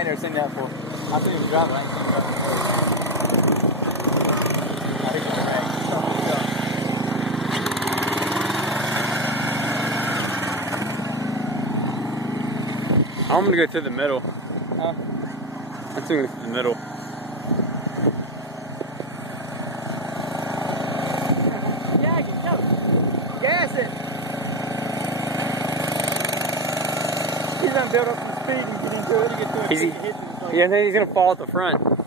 ain't never seen that before. I seen him driving, I ain't seen him driving before. I think it's okay. I'm gonna go through the middle. Huh? I'm gonna go through the middle. Yeah, get go. Gas it. He's gonna build up some speed and get into it. Yeah, I think he's gonna fall at the front.